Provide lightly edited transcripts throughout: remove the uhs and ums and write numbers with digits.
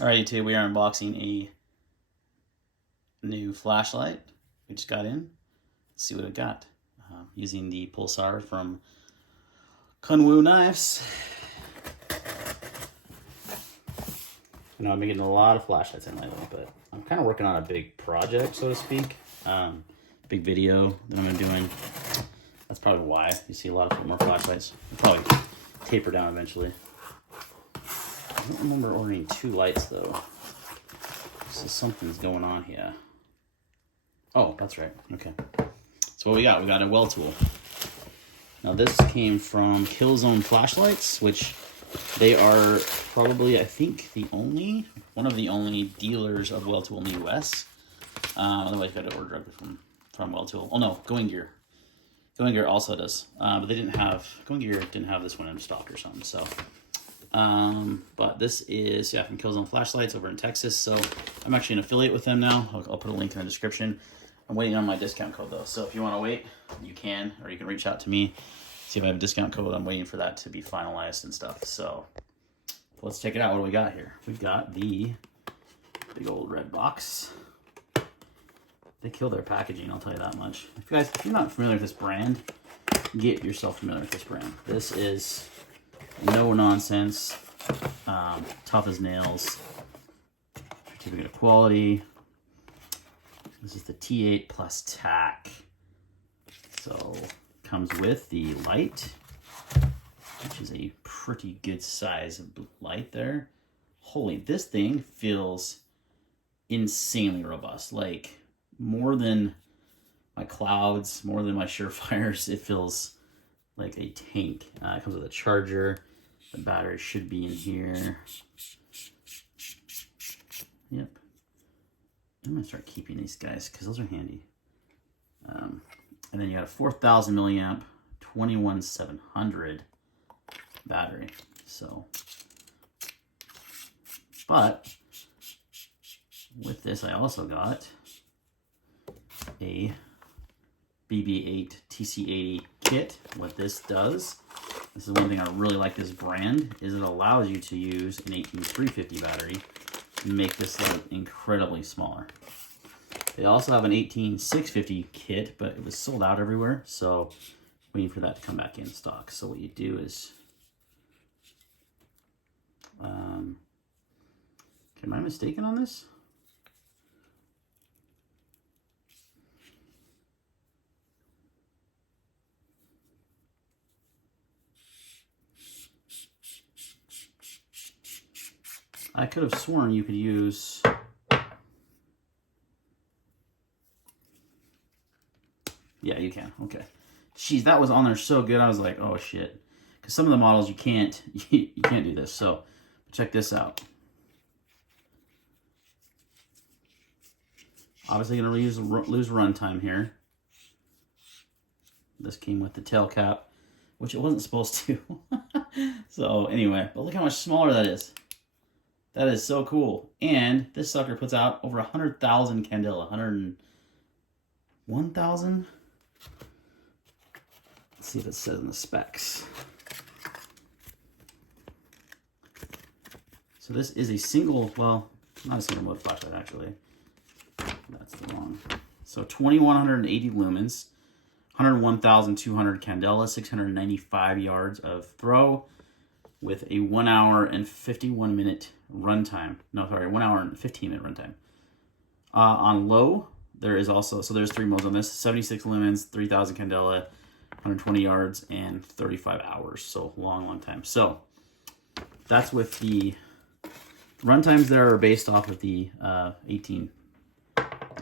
Alright, YouTube, we are unboxing a new flashlight. We just got in. Let's see what we got. Using the pulsar from Kunwu Knives. You know, I'm making a lot of flashlights in lately, but I'm kind of working on a big project, so to speak. Big video that I'm going to be doing. That's probably why you see a lot of more flashlights. I'll probably taper down eventually. I don't remember ordering 2 lights though. So something's going on here. Oh, that's right. Okay. So what we got? We got a Weltool. Now this came from Killzone Flashlights, which they are probably, I think, one of the only dealers of Weltool in the US. Otherwise, you got to order directly from Weltool. Oh no, Going Gear. Going Gear also does, but Going Gear didn't have this one in stock or something. So. But this is from Killzone Flashlights over in Texas, so I'm actually an affiliate with them now. I'll put a link in the description. I'm waiting on my discount code though, so if you want to wait, you can, or you can reach out to me, see if I have a discount code. I'm waiting for that to be finalized and stuff. So let's check it out. What do we got here? We've got the big old red box. They kill their packaging, I'll tell you that much. If you're not familiar with this brand, get yourself familiar with this brand. This is no nonsense, tough as nails, certificate of quality. This is the T8 plus tack. So comes with the light, which is a pretty good size light there. Holy, this thing feels insanely robust. Like more than my Clouds, more than my Surefires. It feels like a tank. It comes with a charger. The battery should be in here. Yep. I'm gonna start keeping these guys because those are handy. And then you got a 4,000 milliamp, 21700 battery. So, but with this, I also got a BB8 TC80 kit. What this does, this is one thing I really like this brand, is it allows you to use an 18350 battery and make this look incredibly smaller. They also have an 18650 kit, but it was sold out everywhere, so waiting for that to come back in stock. So what you do is, am I mistaken on this? I could have sworn you could use yeah, you can. Okay. Jeez, that was on there so good. I was like, oh shit. Because some of the models you can't do this. So check this out. Obviously gonna lose runtime here. This came with the tail cap, which it wasn't supposed to. So anyway, but look how much smaller that is. That is so cool. And this sucker puts out over 100,000 candela. 101,000? Let's see if it says in the specs. So this is a single, well, not a single mode flashlight actually. That's the wrong. So 2180 lumens, 101,200 candela, 695 yards of throw, with a 1 hour and 51 minute runtime. No, sorry, 1 hour and 15 minute runtime. On low, there is also, so there's 3 modes on this: 76 lumens, 3,000 candela, 120 yards, and 35 hours. So long time. So that's with the runtimes that are based off of the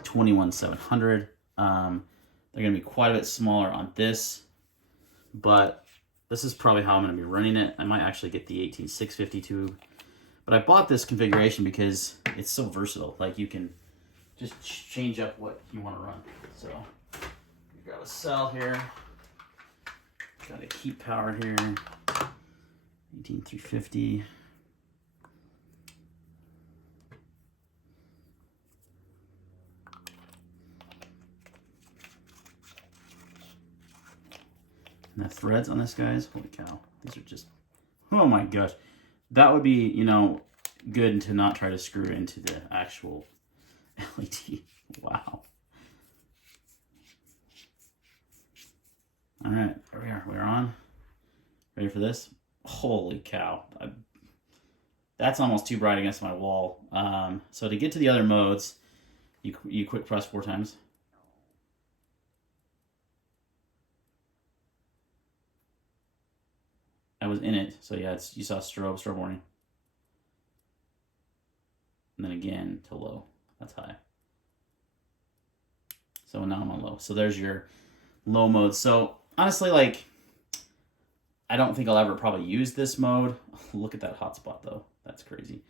21700. They're going to be quite a bit smaller on this, but this is probably how I'm going to be running it. I might actually get the 18650 too. But I bought this configuration because it's so versatile. Like you can just change up what you want to run. So grab a cell here. Got a keep power here. 18350. And the threads on this, guys, holy cow. These are just, oh my gosh. That would be, you know, good to not try to screw into the actual LED. Wow. All right, there we are. We're on. Ready for this? Holy cow. That's almost too bright against my wall. So to get to the other modes, you quick press 4 times. I was in it, so yeah, you saw strobe warning. And then again to low. That's high. So now I'm on low. So there's your low mode. So honestly, like, I don't think I'll ever probably use this mode. Look at that hotspot though. That's crazy.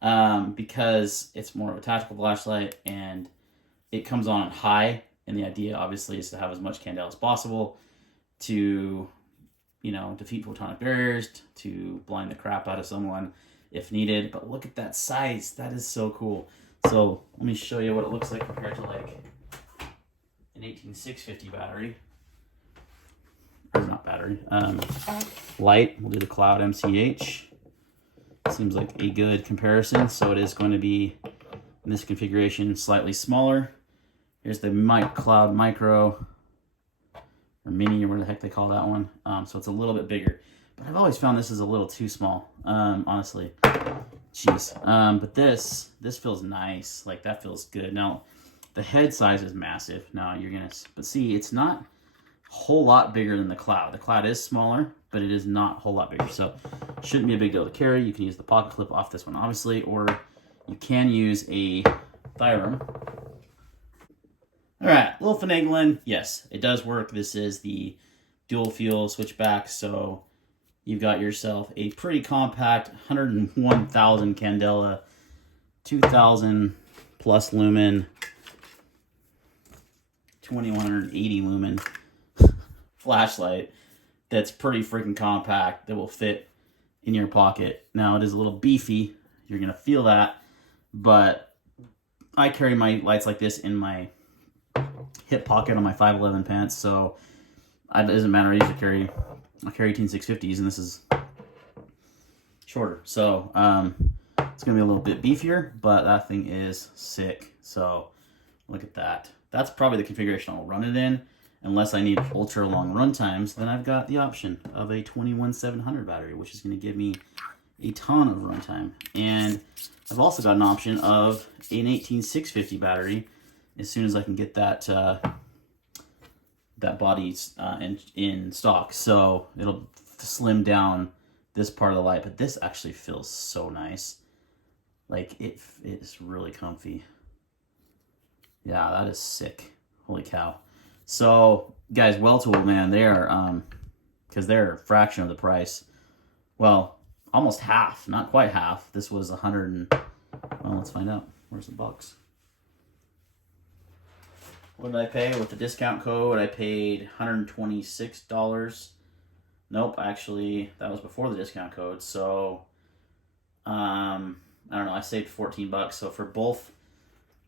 Because it's more of a tactical flashlight and it comes on high. And the idea obviously is to have as much candela as possible to, you know, defeat photonic barriers, to blind the crap out of someone if needed. But look at that size. That is so cool. So let me show you what it looks like compared to like an 18650 battery. Or not battery. Light. We'll do the Cloud MCH. Seems like a good comparison. So it is going to be in this configuration slightly smaller. Here's the Cloud Micro or Mini or whatever the heck they call that one. So it's a little bit bigger. But I've always found this is a little too small, honestly. Jeez. But this feels nice. Like, that feels good. Now, the head size is massive. Now, but see, it's not a whole lot bigger than the Cloud. The Cloud is smaller, but it is not a whole lot bigger. So, shouldn't be a big deal to carry. You can use the pocket clip off this one, obviously, or you can use a Thyrum. All right, a little finagling. Yes, it does work. This is the dual fuel switchback, so you've got yourself a pretty compact 101,000 candela, 2,000 plus lumen, 2,180 lumen flashlight that's pretty freaking compact that will fit in your pocket. Now, it is a little beefy. You're going to feel that, but I carry my lights like this in my hip pocket on my 511 pants, so it doesn't matter. I carry 18650s, and this is shorter, so it's gonna be a little bit beefier, but that thing is sick. So look at that. That's probably the configuration I'll run it in, unless I need ultra long run times. Then I've got the option of a 21700 battery, which is going to give me a ton of runtime. And I've also got an option of an 18650 battery as soon as I can get that that body in stock. So it'll slim down this part of the light, but this actually feels so nice. Like, it is really comfy. Yeah, that is sick. Holy cow. So guys, Weltool, man, they are because they're a fraction of the price. Well, almost half, not quite half. This was 100 and, well, let's find out. Where's the box? What did I pay with the discount code? I paid $126. Nope, actually, that was before the discount code. So, I don't know. I saved 14 bucks. So for both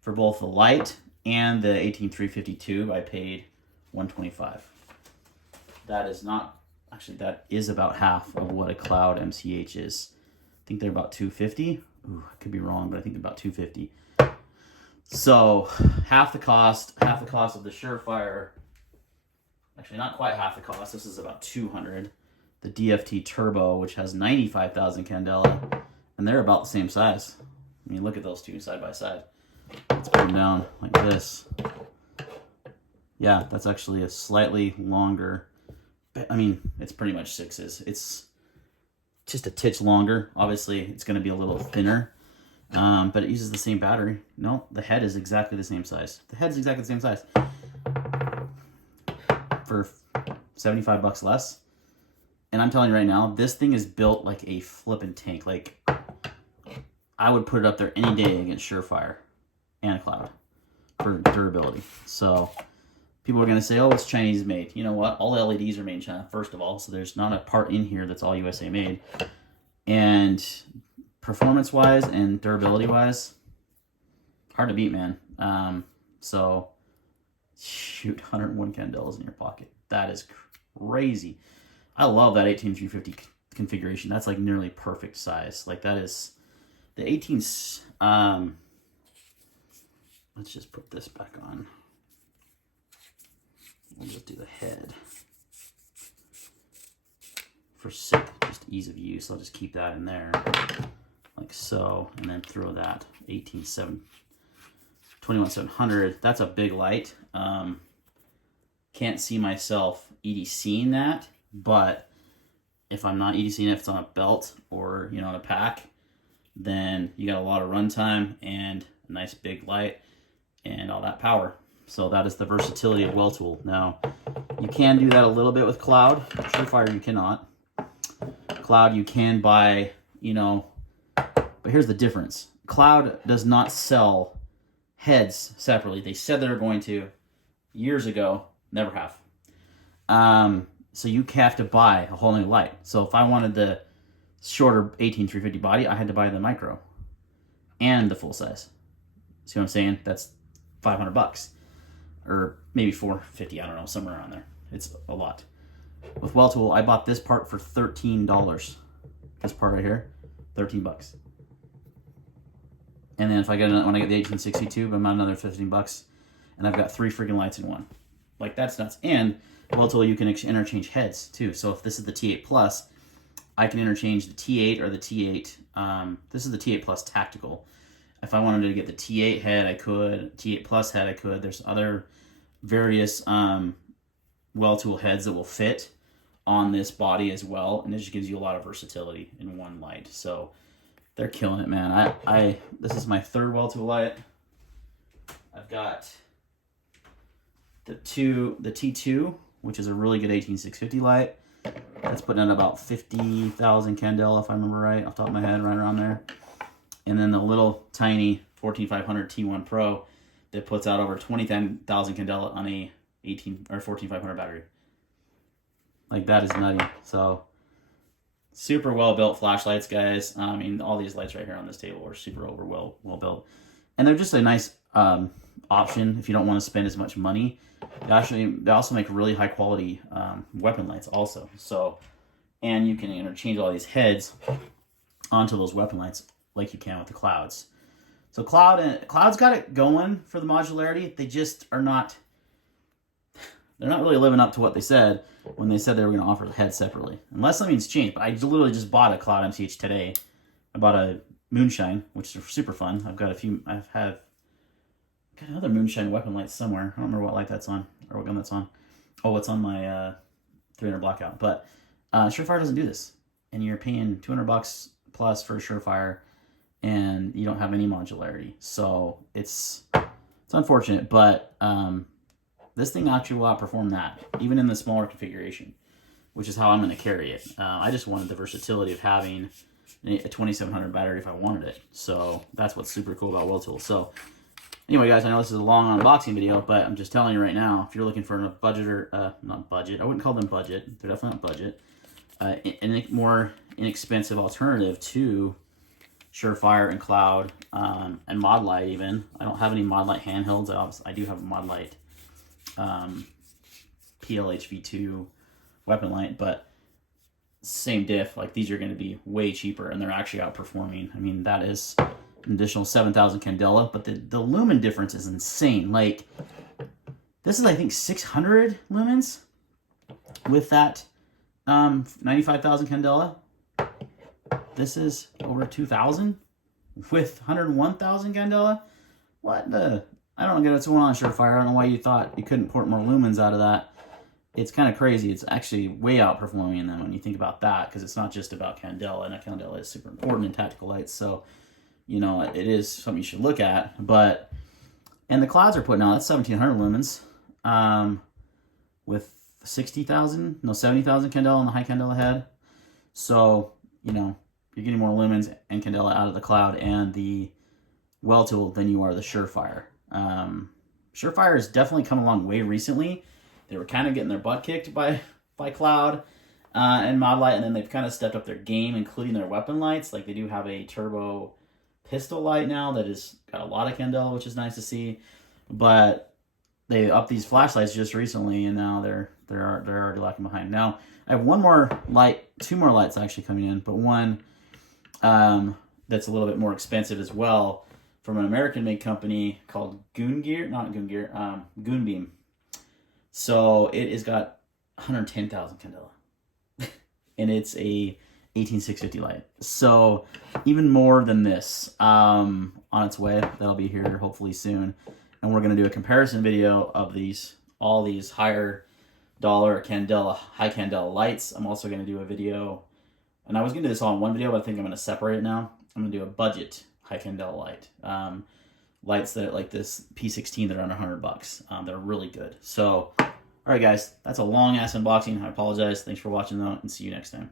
the light and the 18352, I paid $125. That is not actually. That is about half of what a Cloud MCH is. I think they're about $250. Ooh, I could be wrong, but I think they're about $250. So half the cost of the Surefire. Actually, not quite half the cost. This is about $200. The DFT Turbo, which has 95,000 candela, and they're about the same size. I mean, look at those two side by side. Let's put them down like this. Yeah, that's actually a slightly longer. I mean, it's pretty much 6s. It's just a titch longer. Obviously, it's going to be a little thinner. But it uses the same battery. No, the head is exactly the same size. The head's exactly the same size. For 75 bucks less. And I'm telling you right now, this thing is built like a flippin' tank. Like, I would put it up there any day against Surefire and a Cloud for durability. So people are going to say, oh, it's Chinese made. You know what? All LEDs are made in China, first of all. So there's not a part in here that's all USA made. And performance-wise and durability-wise, hard to beat, man. So, shoot, 101 candelas in your pocket. That is crazy. I love that 18350 configuration. That's like nearly perfect size. Like, that is The 18, let's just put this back on. We'll just do the head. For just ease of use, I'll just keep that in there, like so, and then throw that 21700. That's a big light. Can't see myself EDCing that, but if I'm not EDCing, if it's on a belt or, you know, on a pack, then you got a lot of runtime and a nice big light and all that power. So that is the versatility of Weltool. Now, you can do that a little bit with Cloud. Surefire, you cannot. Cloud, you can buy, you know, but here's the difference. Cloud does not sell heads separately. They said they were going to years ago, never have. So you have to buy a whole new light. So if I wanted the shorter 18350 body, I had to buy the micro and the full size. See what I'm saying? That's $500 or maybe $450. I don't know, somewhere around there. It's a lot. With Weltool, I bought this part for $13. This part right here, $13. And then if I get when I get the 1862, I'm another $15, and I've got 3 freaking lights in one. Like, that's nuts. And Weltool, you can interchange heads too. So if this is the T8 Plus, I can interchange the T8 or the T8. This is the T8 Plus Tactical. If I wanted to get the T8 head, I could. T8 Plus head, I could. There's other various Weltool heads that will fit on this body as well, and it just gives you a lot of versatility in one light. So they're killing it, man. This is my third Weltool light. I've got the T2, which is a really good 18650 light. That's putting in about 50,000 candela, if I remember right, off the top of my head, right around there. And then the little tiny 14500 T1 Pro that puts out over 20,000 candela on a 14500 battery. Like, that is nutty. So super well built flashlights, guys. I mean, all these lights right here on this table are super well built, and they're just a nice option if you don't want to spend as much money. They also make really high quality weapon lights also. So, and you can interchange all these heads onto those weapon lights like you can with the Clouds. So Cloud's got it going for the modularity. They just are not. They're not really living up to what they said when they said they were going to offer the head separately. Unless something's changed. But I literally just bought a Cloud MCH today. I bought a Moonshine, which is super fun. I've got got another Moonshine weapon light somewhere. I don't remember what light that's on or what gun that's on. Oh, it's on my 300 blackout. But Surefire doesn't do this. And you're paying $200 plus for a Surefire, and you don't have any modularity. So it's unfortunate, but this thing actually will outperform that, even in the smaller configuration, which is how I'm going to carry it. I just wanted the versatility of having a 2700 battery if I wanted it. So that's what's super cool about Weltool. So anyway, guys, I know this is a long unboxing video, but I'm just telling you right now, if you're looking for a budget or not budget, I wouldn't call them budget. They're definitely not budget. A more inexpensive alternative to Surefire and Cloud and Modlight even. I don't have any Modlight handhelds. I do have a Modlight PLHV2 weapon light, but same diff. Like, these are going to be way cheaper, and they're actually outperforming. I mean, that is an additional 7,000 candela, but the lumen difference is insane. Like, this is, I think, 600 lumens with that 95,000 candela. This is over 2,000 with 101,000 candela. What the? I don't get what's going on, Surefire. I don't know why you thought you couldn't port more lumens out of that. It's kind of crazy. It's actually way outperforming them when you think about that, because it's not just about candela, and that candela is super important in tactical lights. So, you know, it is something you should look at. But, and the Clouds are putting out, that's 1,700 lumens with 70,000 candela on the high candela head. So, you know, you're getting more lumens and candela out of the Cloud and the Weltool than you are the Surefire. Surefire has definitely come a long way recently. They were kind of getting their butt kicked by Cloud and Modlight, and then they've kind of stepped up their game, including their weapon lights. Like, they do have a turbo pistol light now that has got a lot of candela, which is nice to see. But they upped these flashlights just recently, and now they're already lacking behind. Now I have one more light, two more lights actually coming in, but one that's a little bit more expensive as well from an American-made company called Goonbeam. So it has got 110,000 candela. And it's a 18650 light. So even more than this on its way. That'll be here hopefully soon. And we're going to do a comparison video of all these higher dollar candela, high candela lights. I'm also going to do a video, and I was going to do this all in one video, but I think I'm going to separate it now. I'm going to do a budget high candela light. Lights that like this P16 that are under $100. They're really good. So, all right, guys, that's a long ass unboxing. I apologize. Thanks for watching though, and see you next time.